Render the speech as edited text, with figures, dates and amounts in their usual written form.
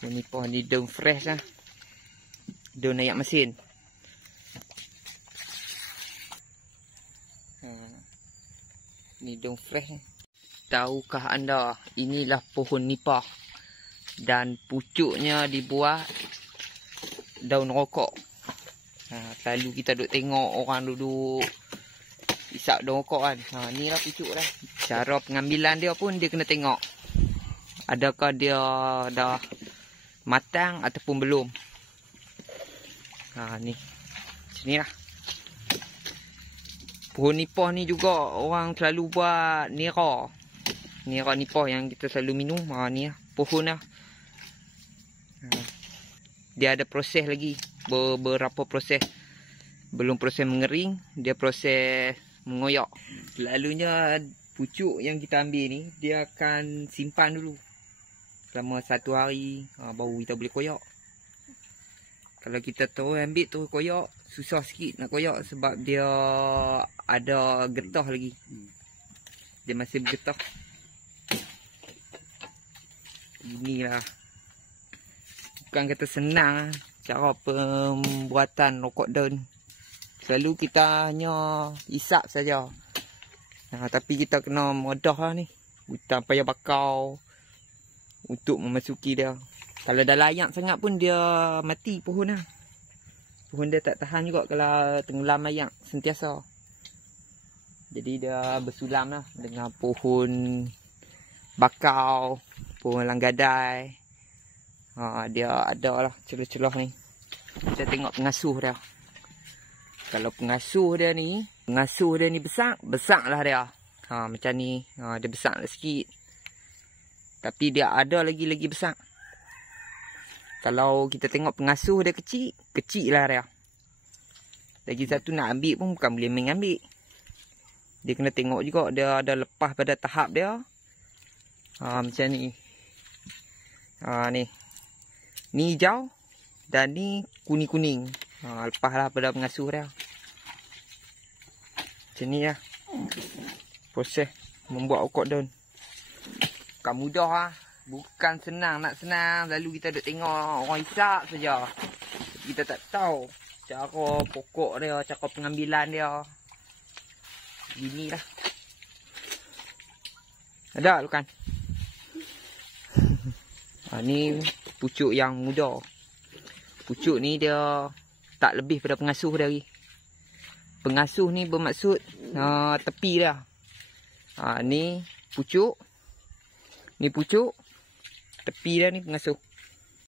Ni pohon ni daun fresh lah. Daun ayak mesin. Ni daun fresh. Tahukah anda, inilah pohon nipah. Dan pucuknya dibuat daun rokok. Selalu kita duk tengok orang duduk isap daun rokok kan. Ni lah pucuk dah. Cara pengambilan dia pun dia kena tengok. Adakah dia dah matang ataupun belum. Ni. Sini lah. Pohon nipah ni juga orang selalu buat nira. Nira nipah yang kita selalu minum. Ni lah. Pohon lah. Dia ada proses lagi. Beberapa proses. Belum proses mengering. Dia proses mengoyak. Selalunya pucuk yang kita ambil ni, dia akan simpan dulu. Selama 1 hari. Baru kita boleh koyak. Kalau kita terus ambil terus koyak, susah sikit nak koyak sebab dia ada getah lagi. Dia masih bergetah. Inilah. Bukan kata senang cara pembuatan rokok daun. Selalu kita hanya isap saja. Tapi kita kena modah lah ni. Hutan payah bakau untuk memasuki dia. Kalau dah layak sangat pun dia mati pohon lah. Pohon dia tak tahan juga kalau tenggelam ayak sentiasa. Jadi dia bersulam lah dengan pohon bakau, pohon langgadai. Dia ada lah celah-celah ni. Kita tengok pengasuh dia. Kalau pengasuh dia ni besar, besar lah dia. Macam ni, dia besar lah sikit. Tapi dia ada lagi besar. Kalau kita tengok pengasuh dia kecil, kecil lah dia. Lagi satu nak ambil pun bukan boleh main ambil. Dia kena tengok juga dia ada lepas pada tahap dia. Macam ni. Ni. Ni hijau. Dan ni kuning-kuning. Lepas lah pada pengasuh dia. Macam ni lah. Proses membuat rokok daun. Bukan mudah lah. Bukan senang, nak senang. Lalu kita duk tengok orang hisap saja. Kita tak tahu cara pokok dia, cara pengambilan dia. Inilah. Ada bukan? Ni pucuk yang muda. Pucuk ni dia tak lebih pada pengasuh dia lagi. Pengasuh ni bermaksud tepi dia. Ni pucuk. Ni pucuk. Tepi dia ni pengasuh.